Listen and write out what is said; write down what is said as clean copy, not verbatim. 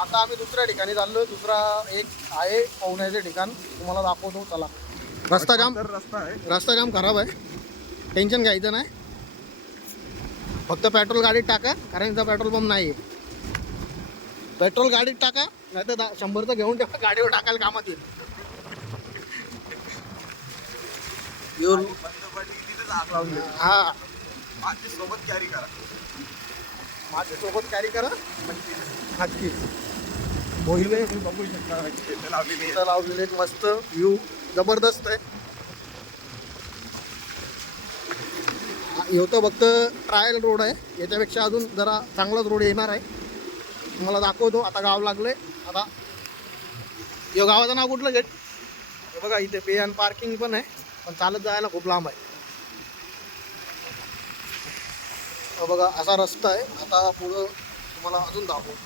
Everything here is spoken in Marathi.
आता आम्ही दुसऱ्या ठिकाणी चाललो. दुसरा एक आहे पोहण्याचे ठिकाण, तुम्हाला दाखवतो. चला. रस्ता जाम खराब आहे. टेन्शन घ्यायचं नाही, फक्त पेट्रोल गाडीत टाका, कारण इथं पेट्रोल पंप नाही आहे. पेट्रोल गाडीत टाका, नाही तर 100चं घेऊन ठेवा, गाडीवर टाकायला कामात येईल. हा, माझ्यासोबत कॅरी करा. माझ्यासोबत कॅरी करा नक्कीच. होईल बघू शकता लावलेले एक मस्त व्ह्यू जबरदस्त आहे. होतं फक्त ट्रायल रोड आहे, याच्यापेक्षा अजून जरा चांगलाच रोड येणार आहे. तुम्हाला दाखवतो. आता गाव लागले. आता यो गावाचं नाव कुठलं गेट? हे बघा, इथे पे अँड पार्किंग पण आहे, पण चालत जायला खूप लांब आहे. बघा असा रस्ता आहे. आता पुढं तुम्हाला अजून दाखवतो.